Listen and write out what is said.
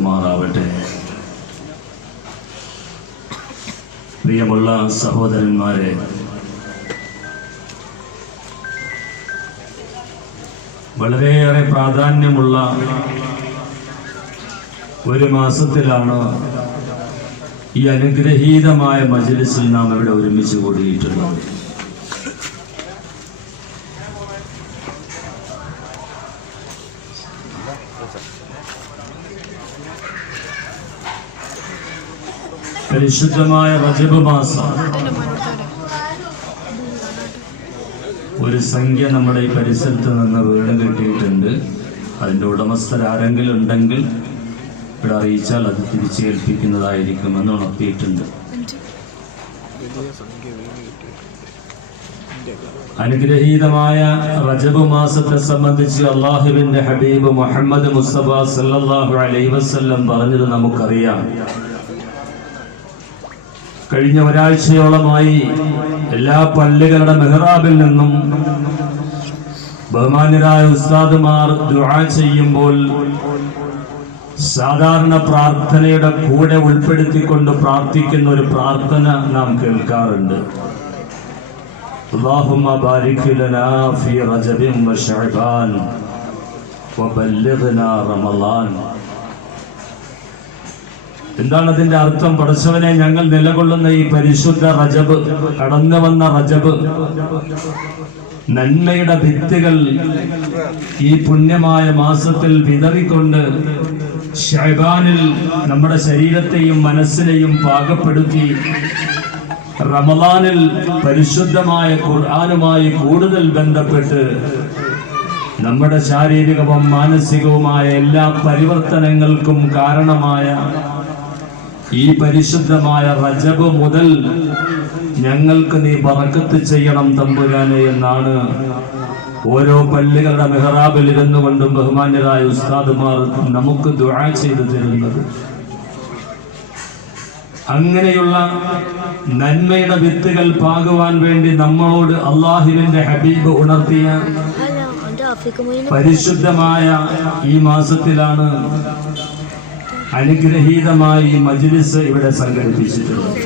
കൊടുക്കുമാറാവട്ടെ. പ്രിയമുള്ള സഹോദരന്മാരെ, വളരെയേറെ പ്രാധാന്യമുള്ള ഒരു മാസത്തിലാണ് ഈ അനുഗ്രഹീതമായ മജ്‌ലിസിൽ നാം ഇവിടെ ഒരുമിച്ച് കൂടിയിട്ടുള്ളത്. പരിശുദ്ധമായ റജബ് മാസം ഒരു സംഖ്യ നമ്മുടെ ഈ പരിസരത്ത് നിന്ന് വീട് കിട്ടിയിട്ടുണ്ട്. അതിൻ്റെ ഉടമസ്ഥരാരെങ്കിലും ഉണ്ടെങ്കിൽ ഇവിടെ അറിയിച്ചാൽ അത് തിരിച്ചേൽപ്പിക്കുന്നതായിരിക്കുമെന്ന് ഉണർത്തിയിട്ടുണ്ട്. അനുഗ്രഹീതമായ റജബ് മാസത്തെ സംബന്ധിച്ച് അള്ളാഹുവിന്റെ ഹബീബ് മുഹമ്മദ് മുസ്തഫ സല്ലല്ലാഹു അലൈഹി വസല്ലം പറഞ്ഞത് നമുക്കറിയാം. കഴിഞ്ഞ ഒരാഴ്ചയോളമായി എല്ലാ പള്ളികളുടെ മെഹ്റാബിൽ നിന്നും ബഹുമാന്യരായ ഉസ്താദുമാർ ദുആ ചെയ്യുമ്പോൾ സാധാരണ പ്രാർത്ഥനയുടെ കൂടെ ഉൾപ്പെടുത്തിക്കൊണ്ട് പ്രാർത്ഥിക്കുന്ന ഒരു പ്രാർത്ഥന നാം കേൾക്കാറുണ്ട്. അല്ലാഹുമ്മ ബാരിക് ലനാ ഫീ റജബിൻ വ ശഅബാൻ വബല്ലിഗ്നാ റമളാൻ. എന്താണ് അതിന്റെ അർത്ഥം? പടച്ചവനെ, ഞങ്ങൾ നിലകൊള്ളുന്ന ഈ പരിശുദ്ധ റജബ്, കടന്നു വന്ന റജബ്, നന്മയുടെ ഭിത്തികൾ ഈ പുണ്യമായ മാസത്തിൽ വിതറിക്കൊണ്ട് ശഅബാനിൽ നമ്മുടെ ശരീരത്തെയും മനസ്സിനെയും പാകപ്പെടുത്തി റമളാനിൽ പരിശുദ്ധമായ ഖുർആനുമായി കൂടുതൽ ബന്ധപ്പെട്ട് നമ്മുടെ ശാരീരികവും മാനസികവുമായ എല്ലാ പരിവർത്തനങ്ങൾക്കും കാരണമായ ഈ പരിശുദ്ധമായ റജബ് മുതൽ ഞങ്ങൾക്ക് നീ ബറക്കത്ത് ചെയ്യണം തമ്പുരാനെ എന്നാണ് ഓരോ പള്ളികളുടെ മെഹ്റാബിൽ ഇരുന്നുകൊണ്ടും ബഹുമാന്യരായ ഉസ്താദുമാർ നമുക്ക് ദുആ ചെയ്തു തരുന്നത്. അങ്ങനെയുള്ള നന്മയുടെ വിത്തുകൾ പാകുവാൻ വേണ്ടി നമ്മളോട് അള്ളാഹുവിന്റെ ഹബീബ് ഉണർത്തിയ പരിശുദ്ധമായ ഈ മാസത്തിലാണ് അനുഗ്രഹീതമായി ഈ മജ്‌ലിസ് ഇവിടെ സംഘടിപ്പിച്ചിട്ടുള്ളത്.